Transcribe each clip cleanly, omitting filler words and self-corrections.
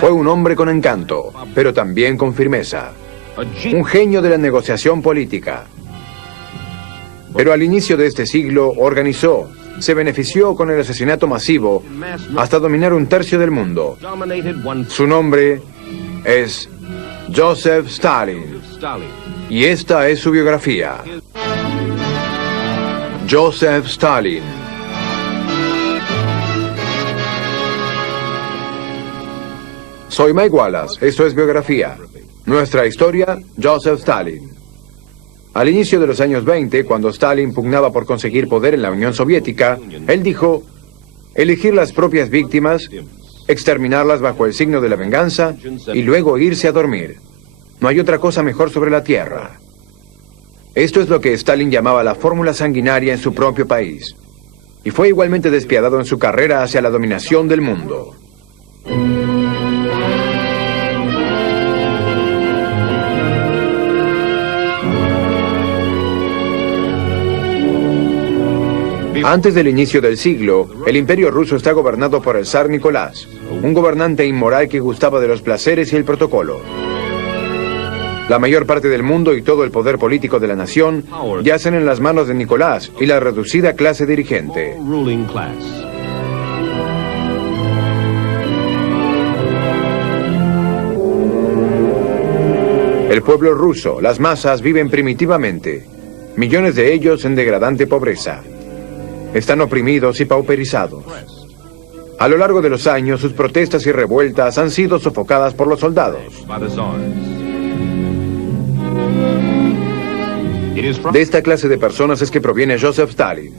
Fue un hombre con encanto, pero también con firmeza. Un genio de la negociación política. Pero al inicio de este siglo organizó, se benefició con el asesinato masivo hasta dominar un tercio del mundo. Su nombre es Joseph Stalin. Y esta es su biografía. Joseph Stalin. Soy Mike Wallace, esto es Biografía. Nuestra historia, Joseph Stalin. Al inicio de los años 20, cuando Stalin pugnaba por conseguir poder en la Unión Soviética, él dijo, elegir las propias víctimas, exterminarlas bajo el signo de la venganza y luego irse a dormir. No hay otra cosa mejor sobre la tierra. Esto es lo que Stalin llamaba la fórmula sanguinaria en su propio país. Y fue igualmente despiadado en su carrera hacia la dominación del mundo. Antes del inicio del siglo, el imperio ruso está gobernado por el zar Nicolás, un gobernante inmoral que gustaba de los placeres y el protocolo. La mayor parte del mundo y todo el poder político de la nación yacen en las manos de Nicolás y la reducida clase dirigente. El pueblo ruso, las masas, viven primitivamente, millones de ellos en degradante pobreza. Están oprimidos y pauperizados. A lo largo de los años, sus protestas y revueltas han sido sofocadas por los soldados. De esta clase de personas es que proviene Joseph Stalin.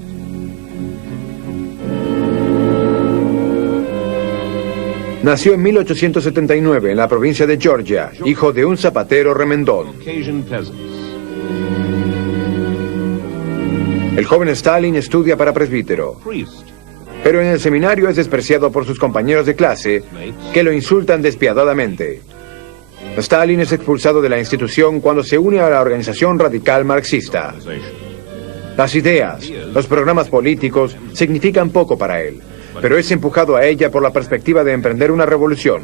Nació en 1879 en la provincia de Georgia, hijo de un zapatero remendón. El joven Stalin estudia para presbítero, pero en el seminario es despreciado por sus compañeros de clase, que lo insultan despiadadamente. Stalin es expulsado de la institución cuando se une a la organización radical marxista. Las ideas, los programas políticos significan poco para él, pero es empujado a ella por la perspectiva de emprender una revolución.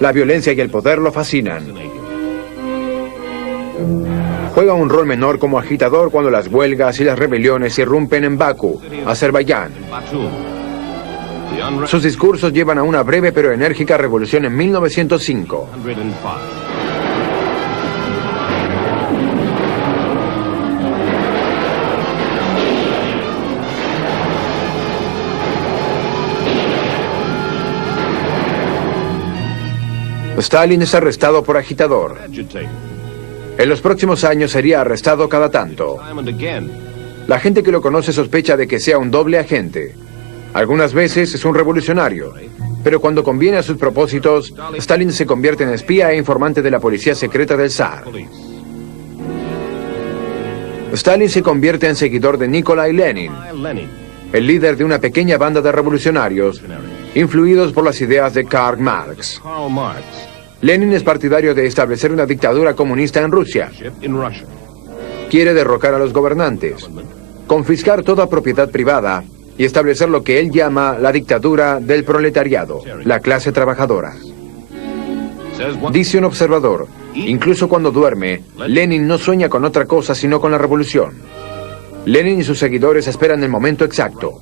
La violencia y el poder lo fascinan. Juega un rol menor como agitador cuando las huelgas y las rebeliones irrumpen en Bakú, Azerbaiyán. Sus discursos llevan a una breve pero enérgica revolución en 1905. Stalin es arrestado por agitador. En los próximos años sería arrestado cada tanto. La gente que lo conoce sospecha de que sea un doble agente. Algunas veces es un revolucionario, pero cuando conviene a sus propósitos, Stalin se convierte en espía e informante de la policía secreta del zar. Stalin se convierte en seguidor de Nikolai Lenin, el líder de una pequeña banda de revolucionarios, influidos por las ideas de Karl Marx. Lenin es partidario de establecer una dictadura comunista en Rusia. Quiere derrocar a los gobernantes, confiscar toda propiedad privada y establecer lo que él llama la dictadura del proletariado, la clase trabajadora. Dice un observador, incluso cuando duerme, Lenin no sueña con otra cosa sino con la revolución. Lenin y sus seguidores esperan el momento exacto.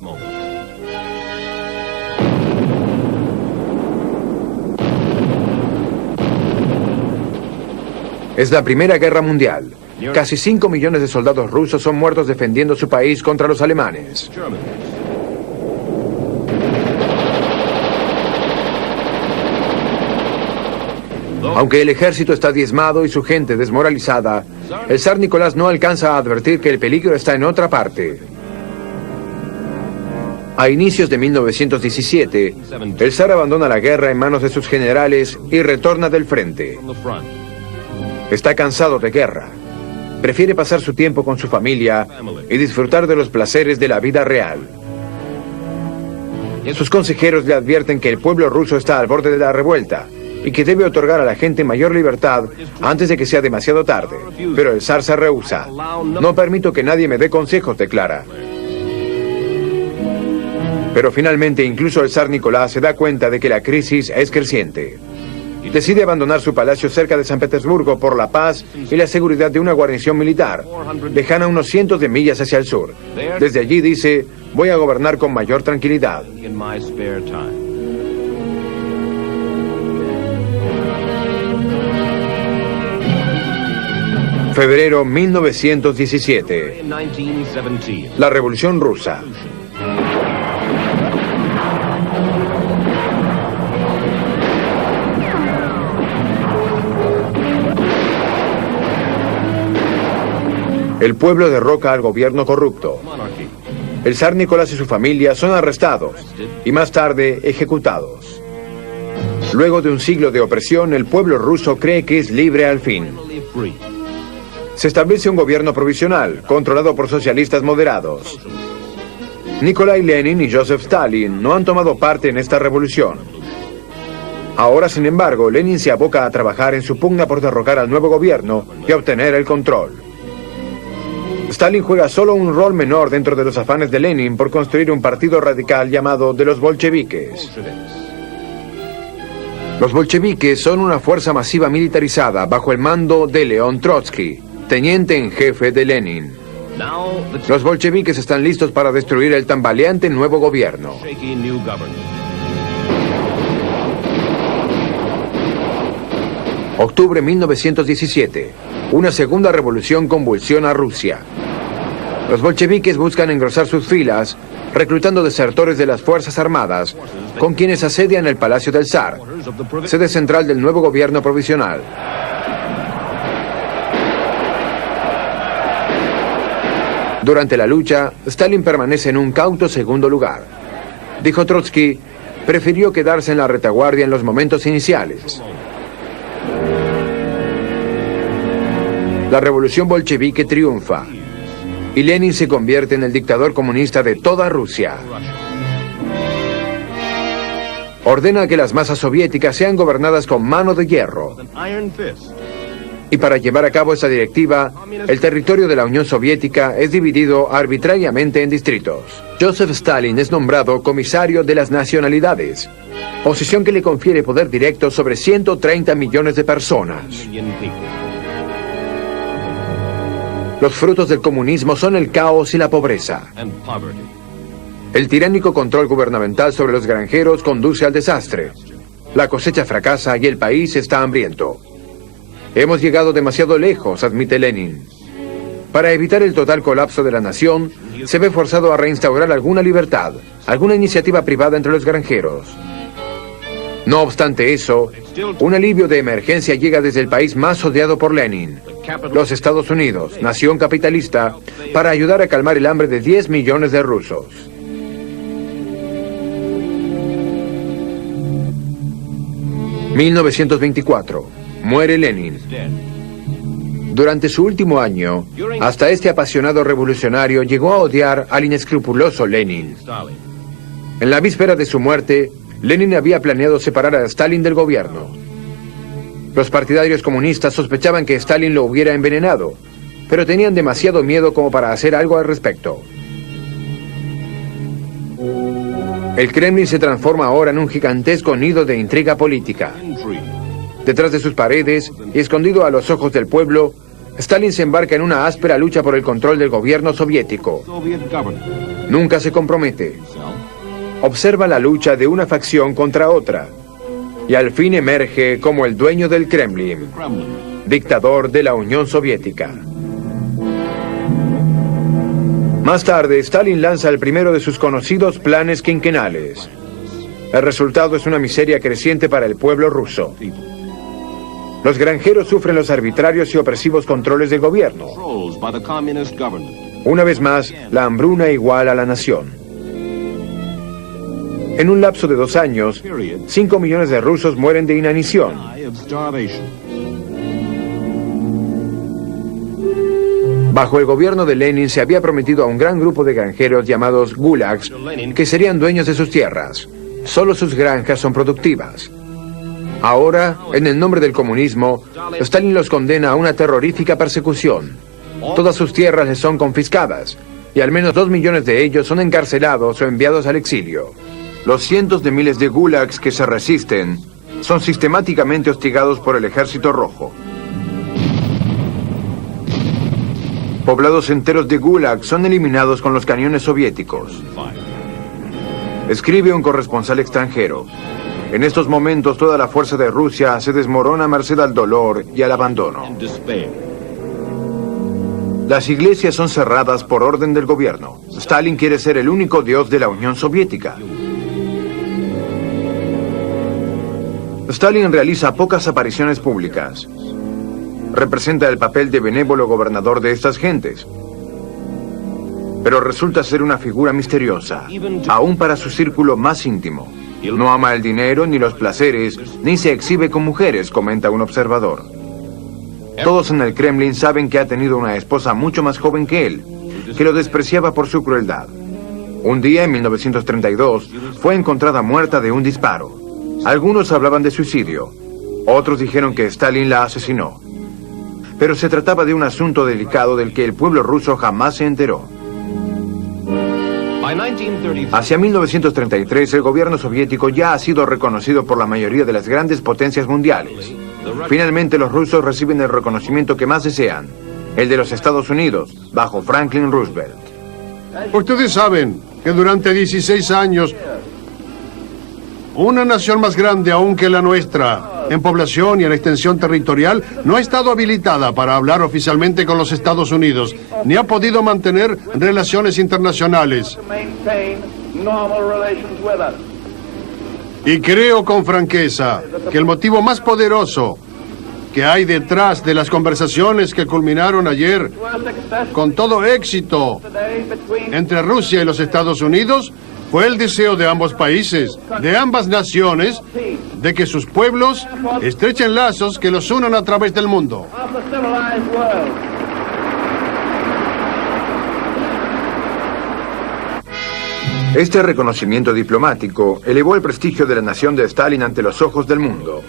Es la Primera Guerra Mundial. Casi 5 millones de soldados rusos son muertos defendiendo su país contra los alemanes. Aunque el ejército está diezmado y su gente desmoralizada, el zar Nicolás no alcanza a advertir que el peligro está en otra parte. A inicios de 1917, el zar abandona la guerra en manos de sus generales y retorna del frente. Está cansado de guerra. Prefiere pasar su tiempo con su familia y disfrutar de los placeres de la vida real. Sus consejeros le advierten que el pueblo ruso está al borde de la revuelta y que debe otorgar a la gente mayor libertad antes de que sea demasiado tarde. Pero el zar se rehúsa. No permito que nadie me dé consejos, declara. Pero finalmente incluso el zar Nicolás se da cuenta de que la crisis es creciente. Decide abandonar su palacio cerca de San Petersburgo por la paz y la seguridad de una guarnición militar, lejana unos cientos de millas hacia el sur. Desde allí dice, voy a gobernar con mayor tranquilidad. Febrero 1917. La Revolución Rusa. El pueblo derroca al gobierno corrupto. El zar Nicolás y su familia son arrestados y más tarde ejecutados. Luego de un siglo de opresión, el pueblo ruso cree que es libre al fin. Se establece un gobierno provisional, controlado por socialistas moderados. Nikolai Lenin y Joseph Stalin no han tomado parte en esta revolución. Ahora, sin embargo, Lenin se aboca a trabajar en su pugna por derrocar al nuevo gobierno y obtener el control. Stalin juega solo un rol menor dentro de los afanes de Lenin por construir un partido radical llamado de los bolcheviques. Los bolcheviques son una fuerza masiva militarizada bajo el mando de León Trotsky, teniente en jefe de Lenin. Los bolcheviques están listos para destruir el tambaleante nuevo gobierno. Octubre 1917. Una segunda revolución convulsiona a Rusia. Los bolcheviques buscan engrosar sus filas, reclutando desertores de las Fuerzas Armadas, con quienes asedian el Palacio del Zar, sede central del nuevo gobierno provisional. Durante la lucha, Stalin permanece en un cauto segundo lugar. Dijo Trotsky, prefirió quedarse en la retaguardia en los momentos iniciales. La revolución bolchevique triunfa y Lenin se convierte en el dictador comunista de toda Rusia. Ordena que las masas soviéticas sean gobernadas con mano de hierro. Y para llevar a cabo esta directiva, el territorio de la Unión Soviética es dividido arbitrariamente en distritos. Joseph Stalin es nombrado comisario de las nacionalidades, posición que le confiere poder directo sobre 130 millones de personas. Los frutos del comunismo son el caos y la pobreza. El tiránico control gubernamental sobre los granjeros conduce al desastre. La cosecha fracasa y el país está hambriento. Hemos llegado demasiado lejos, admite Lenin. Para evitar el total colapso de la nación, se ve forzado a reinstaurar alguna libertad, alguna iniciativa privada entre los granjeros. No obstante eso, un alivio de emergencia llega desde el país más odiado por Lenin, los Estados Unidos, nación capitalista, para ayudar a calmar el hambre de 10 millones de rusos. ...1924... Muere Lenin. Durante su último año, hasta este apasionado revolucionario llegó a odiar al inescrupuloso Lenin. En la víspera de su muerte, Lenin había planeado separar a Stalin del gobierno. Los partidarios comunistas sospechaban que Stalin lo hubiera envenenado, pero tenían demasiado miedo como para hacer algo al respecto. El Kremlin se transforma ahora en un gigantesco nido de intriga política. Detrás de sus paredes, y escondido a los ojos del pueblo, Stalin se embarca en una áspera lucha por el control del gobierno soviético. Nunca se compromete. Observa la lucha de una facción contra otra. Y al fin emerge como el dueño del Kremlin, dictador de la Unión Soviética. Más tarde, Stalin lanza el primero de sus conocidos planes quinquenales. El resultado es una miseria creciente para el pueblo ruso. Los granjeros sufren los arbitrarios y opresivos controles del gobierno. Una vez más, la hambruna iguala a la nación. En un lapso de 2 años, 5 millones de rusos mueren de inanición. Bajo el gobierno de Lenin se había prometido a un gran grupo de granjeros llamados gulags que serían dueños de sus tierras. Solo sus granjas son productivas. Ahora, en el nombre del comunismo, Stalin los condena a una terrorífica persecución. Todas sus tierras les son confiscadas y al menos 2 millones de ellos son encarcelados o enviados al exilio. Los cientos de miles de gulags que se resisten son sistemáticamente hostigados por el Ejército Rojo. Poblados enteros de gulags son eliminados con los cañones soviéticos. Escribe un corresponsal extranjero. En estos momentos toda la fuerza de Rusia se desmorona a merced al dolor y al abandono. Las iglesias son cerradas por orden del gobierno. Stalin quiere ser el único dios de la Unión Soviética. Stalin realiza pocas apariciones públicas. Representa el papel de benévolo gobernador de estas gentes. Pero resulta ser una figura misteriosa, aún para su círculo más íntimo. No ama el dinero ni los placeres, ni se exhibe con mujeres, comenta un observador. Todos en el Kremlin saben que ha tenido una esposa mucho más joven que él, que lo despreciaba por su crueldad. Un día, en 1932, fue encontrada muerta de un disparo. Algunos hablaban de suicidio. Otros dijeron que Stalin la asesinó. Pero se trataba de un asunto delicado del que el pueblo ruso jamás se enteró. Hacia 1933, el gobierno soviético ya ha sido reconocido por la mayoría de las grandes potencias mundiales. Finalmente, los rusos reciben el reconocimiento que más desean, el de los Estados Unidos, bajo Franklin Roosevelt. Ustedes saben que durante 16 años, una nación más grande aún que la nuestra, en población y en extensión territorial, no ha estado habilitada para hablar oficialmente con los Estados Unidos, ni ha podido mantener relaciones internacionales. Y creo con franqueza que el motivo más poderoso que hay detrás de las conversaciones que culminaron ayer con todo éxito entre Rusia y los Estados Unidos fue el deseo de ambos países, de ambas naciones, de que sus pueblos estrechen lazos que los unan a través del mundo. Este reconocimiento diplomático elevó el prestigio de la nación de Stalin ante los ojos del mundo.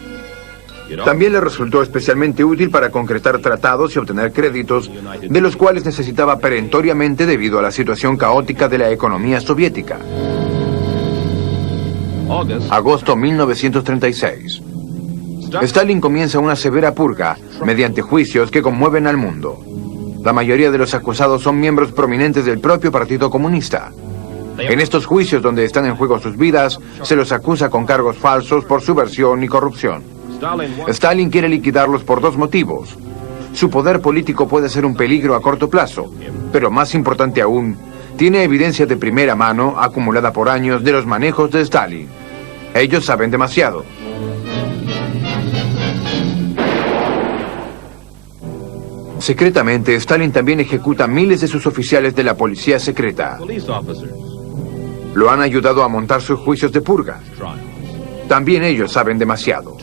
También le resultó especialmente útil para concretar tratados y obtener créditos, de los cuales necesitaba perentoriamente debido a la situación caótica de la economía soviética. Agosto 1936. Stalin comienza una severa purga mediante juicios que conmueven al mundo. La mayoría de los acusados son miembros prominentes del propio Partido Comunista. En estos juicios, donde están en juego sus vidas, se los acusa con cargos falsos por subversión y corrupción. Stalin quiere liquidarlos por dos motivos. Su poder político puede ser un peligro a corto plazo, pero más importante aún, tiene evidencia de primera mano, acumulada por años, de los manejos de Stalin. Ellos saben demasiado. Secretamente, Stalin también ejecuta miles de sus oficiales de la policía secreta. Lo han ayudado a montar sus juicios de purga. También ellos saben demasiado.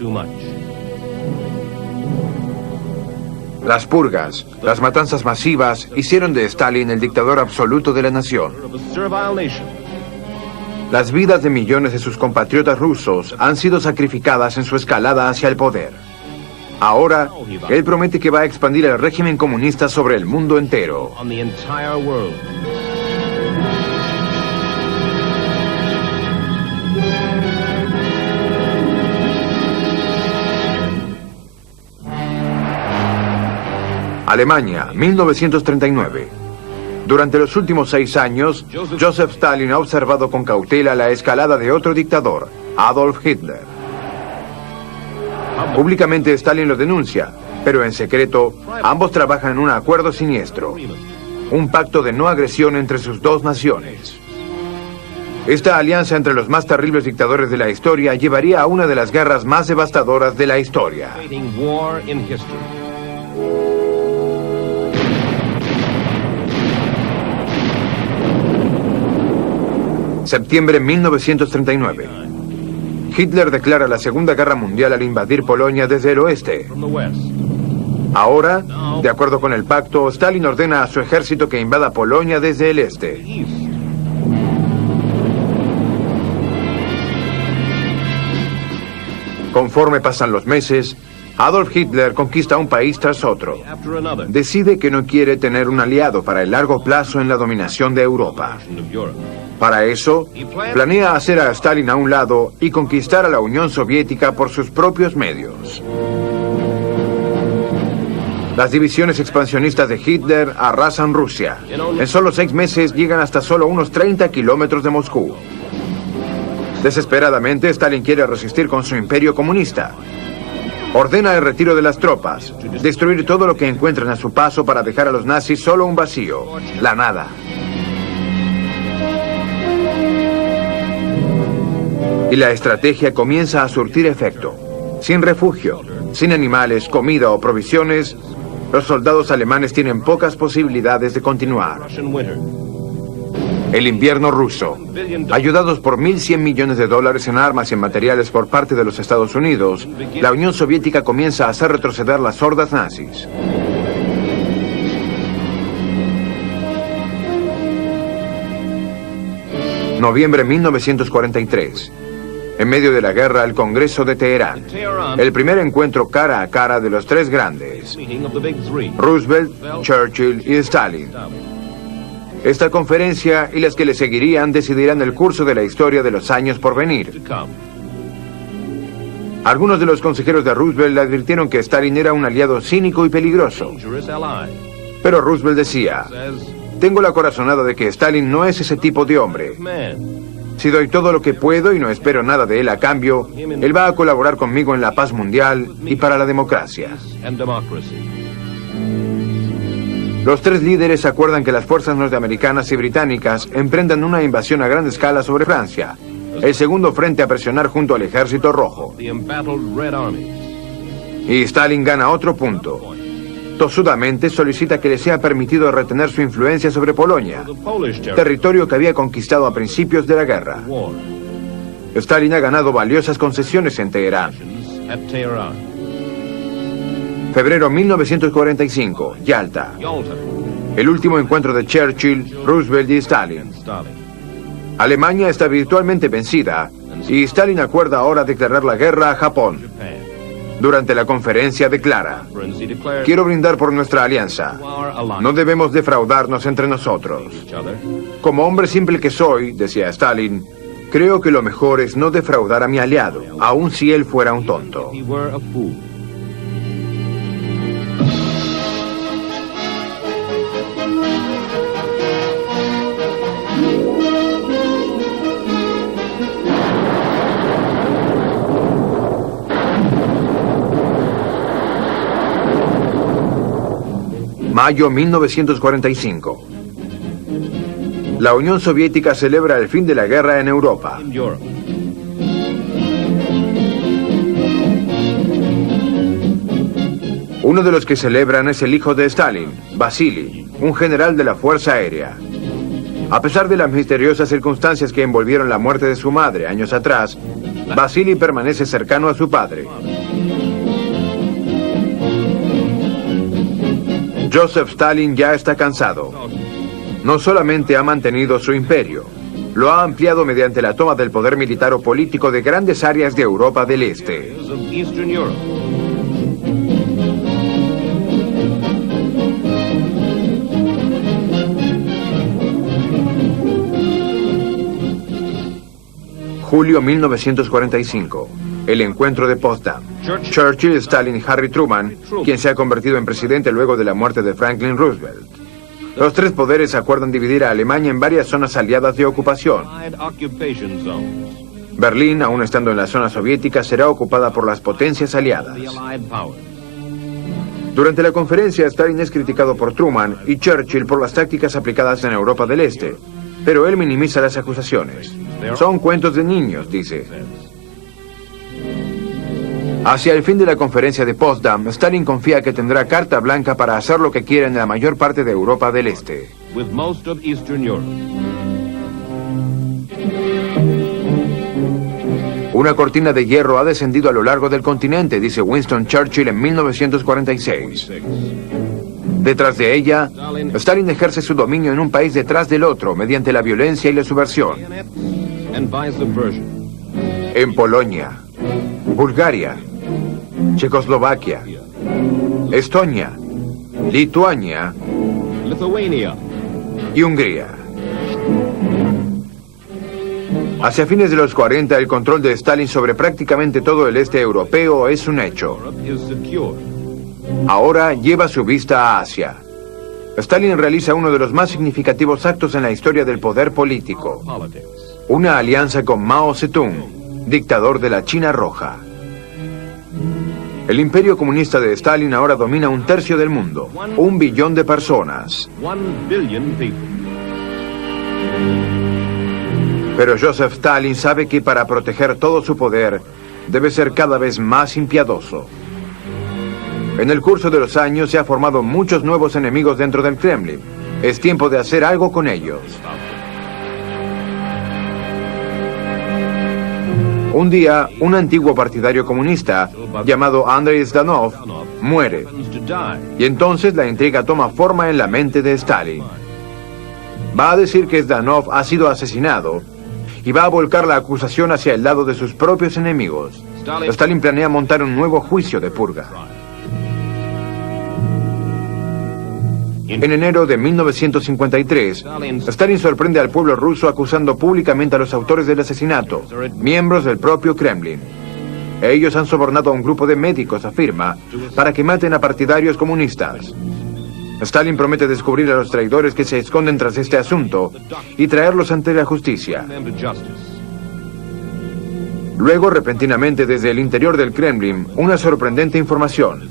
Las purgas, las matanzas masivas, hicieron de Stalin el dictador absoluto de la nación. Las vidas de millones de sus compatriotas rusos han sido sacrificadas en su escalada hacia el poder. Ahora, él promete que va a expandir el régimen comunista sobre el mundo entero. Alemania, 1939. Durante los últimos 6 años, Joseph Stalin ha observado con cautela la escalada de otro dictador, Adolf Hitler. Públicamente Stalin lo denuncia, pero en secreto, ambos trabajan en un acuerdo siniestro, un pacto de no agresión entre sus dos naciones. Esta alianza entre los más terribles dictadores de la historia llevaría a una de las guerras más devastadoras de la historia. Septiembre 1939. Hitler declara la Segunda Guerra Mundial al invadir Polonia desde el oeste. Ahora, de acuerdo con el pacto, Stalin ordena a su ejército que invada Polonia desde el este. Conforme pasan los meses, Adolf Hitler conquista un país tras otro. Decide que no quiere tener un aliado para el largo plazo en la dominación de Europa. Para eso, planea hacer a Stalin a un lado y conquistar a la Unión Soviética por sus propios medios. Las divisiones expansionistas de Hitler arrasan Rusia. En solo 6 meses llegan hasta solo unos 30 kilómetros de Moscú. Desesperadamente, Stalin quiere resistir con su imperio comunista. Ordena el retiro de las tropas, destruir todo lo que encuentren a su paso para dejar a los nazis solo un vacío, la nada. Y la estrategia comienza a surtir efecto. Sin refugio, sin animales, comida o provisiones, los soldados alemanes tienen pocas posibilidades de continuar. El invierno ruso, ayudados por $1.100 millones en armas y en materiales por parte de los Estados Unidos, la Unión Soviética comienza a hacer retroceder las hordas nazis. Noviembre de 1943. En medio de la guerra, el Congreso de Teherán. El primer encuentro cara a cara de los 3 grandes: Roosevelt, Churchill y Stalin. Esta conferencia y las que le seguirían decidirán el curso de la historia de los años por venir. Algunos de los consejeros de Roosevelt le advirtieron que Stalin era un aliado cínico y peligroso. Pero Roosevelt decía: tengo la corazonada de que Stalin no es ese tipo de hombre. Si doy todo lo que puedo y no espero nada de él a cambio, él va a colaborar conmigo en la paz mundial y para la democracia. Los 3 líderes acuerdan que las fuerzas norteamericanas y británicas emprendan una invasión a gran escala sobre Francia, el segundo frente a presionar junto al Ejército Rojo. Y Stalin gana otro punto. Tosudamente solicita que le sea permitido retener su influencia sobre Polonia, territorio que había conquistado a principios de la guerra. Stalin ha ganado valiosas concesiones en Teherán. Febrero 1945, Yalta. El último encuentro de Churchill, Roosevelt y Stalin. Alemania está virtualmente vencida y Stalin acuerda ahora declarar la guerra a Japón. Durante la conferencia declara: quiero brindar por nuestra alianza. No debemos defraudarnos entre nosotros. Como hombre simple que soy, decía Stalin, creo que lo mejor es no defraudar a mi aliado, aun si él fuera un tonto. Mayo 1945. La Unión Soviética celebra el fin de la guerra en Europa. Uno de los que celebran es el hijo de Stalin, Vasily, un general de la Fuerza Aérea. A pesar de las misteriosas circunstancias que envolvieron la muerte de su madre años atrás, Vasily permanece cercano a su padre. Joseph Stalin ya está cansado. No solamente ha mantenido su imperio, lo ha ampliado mediante la toma del poder militar o político de grandes áreas de Europa del Este. Julio 1945. El encuentro de Potsdam. Churchill, Stalin y Harry Truman, quien se ha convertido en presidente luego de la muerte de Franklin Roosevelt. Los 3 poderes acuerdan dividir a Alemania en varias zonas aliadas de ocupación. Berlín, aún estando en la zona soviética, será ocupada por las potencias aliadas. Durante la conferencia, Stalin es criticado por Truman y Churchill por las tácticas aplicadas en Europa del Este, pero él minimiza las acusaciones. Son cuentos de niños, dice. Hacia el fin de la conferencia de Potsdam, Stalin confía que tendrá carta blanca para hacer lo que quiera en la mayor parte de Europa del Este. Una cortina de hierro ha descendido a lo largo del continente, dice Winston Churchill en 1946. Detrás de ella, Stalin ejerce su dominio en un país detrás del otro mediante la violencia y la subversión. En Polonia, Bulgaria, Checoslovaquia, Estonia, Lituania y Hungría. Hacia fines de los 40, el control de Stalin sobre prácticamente todo el este europeo es un hecho. Ahora lleva su vista a Asia. Stalin realiza uno de los más significativos actos en la historia del poder político. Una alianza con Mao Zedong, dictador de la China Roja. El imperio comunista de Stalin ahora domina un tercio del mundo, 1 billón de personas. Pero Joseph Stalin sabe que para proteger todo su poder, debe ser cada vez más impiedoso. En el curso de los años se han formado muchos nuevos enemigos dentro del Kremlin. Es tiempo de hacer algo con ellos. Un día, un antiguo partidario comunista, llamado Andrei Zhdanov, muere. Y entonces la intriga toma forma en la mente de Stalin. Va a decir que Zhdanov ha sido asesinado y va a volcar la acusación hacia el lado de sus propios enemigos. Stalin planea montar un nuevo juicio de purga. En enero de 1953, Stalin sorprende al pueblo ruso acusando públicamente a los autores del asesinato, miembros del propio Kremlin. Ellos han sobornado a un grupo de médicos, afirma, para que maten a partidarios comunistas. Stalin promete descubrir a los traidores que se esconden tras este asunto y traerlos ante la justicia. Luego, repentinamente, desde el interior del Kremlin, una sorprendente información.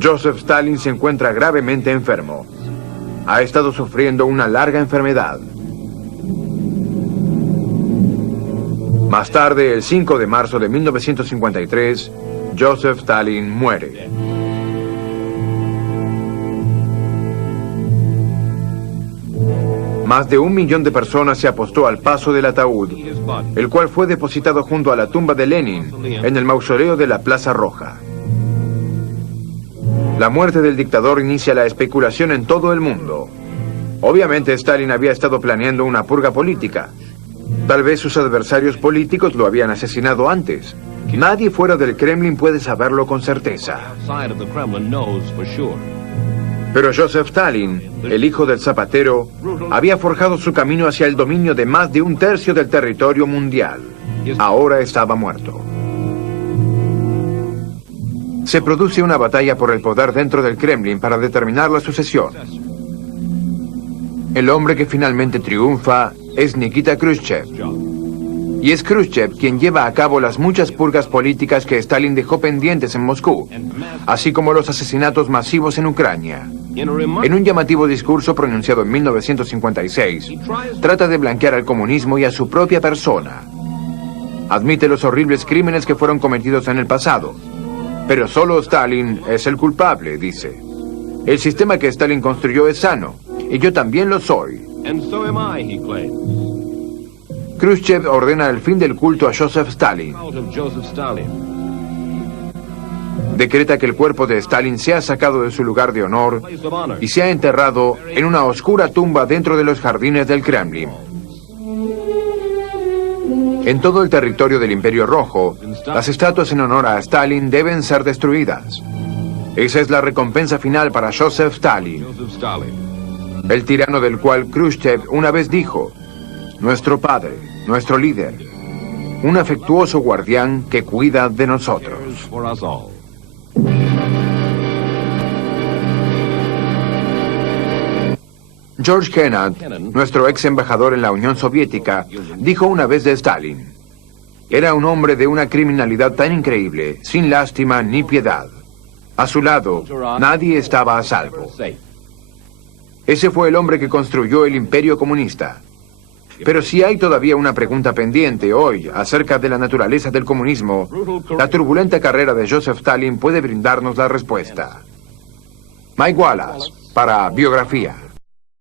Joseph Stalin se encuentra gravemente enfermo. Ha estado sufriendo una larga enfermedad. Más tarde, el 5 de marzo de 1953, Joseph Stalin muere. Más de 1 millón de personas se apostó al paso del ataúd, el cual fue depositado junto a la tumba de Lenin en el mausoleo de la Plaza Roja. La muerte del dictador inicia la especulación en todo el mundo. Obviamente Stalin había estado planeando una purga política. Tal vez sus adversarios políticos lo habían asesinado antes. Nadie fuera del Kremlin puede saberlo con certeza. Pero Joseph Stalin, el hijo del zapatero, había forjado su camino hacia el dominio de más de 1/3 del territorio mundial. Ahora estaba muerto. Se produce una batalla por el poder dentro del Kremlin para determinar la sucesión. El hombre que finalmente triunfa es Nikita Khrushchev. Y es Khrushchev quien lleva a cabo las muchas purgas políticas que Stalin dejó pendientes en Moscú, así como los asesinatos masivos en Ucrania. En un llamativo discurso pronunciado en 1956, trata de blanquear al comunismo y a su propia persona. Admite los horribles crímenes que fueron cometidos en el pasado. Pero solo Stalin es el culpable, dice. El sistema que Stalin construyó es sano, y yo también lo soy. Khrushchev ordena el fin del culto a Joseph Stalin. Decreta que el cuerpo de Stalin sea sacado de su lugar de honor y sea enterrado en una oscura tumba dentro de los jardines del Kremlin. En todo el territorio del Imperio Rojo, las estatuas en honor a Stalin deben ser destruidas. Esa es la recompensa final para Joseph Stalin, el tirano del cual Khrushchev una vez dijo: nuestro padre, nuestro líder, un afectuoso guardián que cuida de nosotros. George Kennan, nuestro ex embajador en la Unión Soviética, dijo una vez de Stalin: era un hombre de una criminalidad tan increíble, sin lástima ni piedad. A su lado, nadie estaba a salvo. Ese fue el hombre que construyó el imperio comunista. Pero si hay todavía una pregunta pendiente hoy acerca de la naturaleza del comunismo, la turbulenta carrera de Joseph Stalin puede brindarnos la respuesta. Mike Wallace, para Biografía.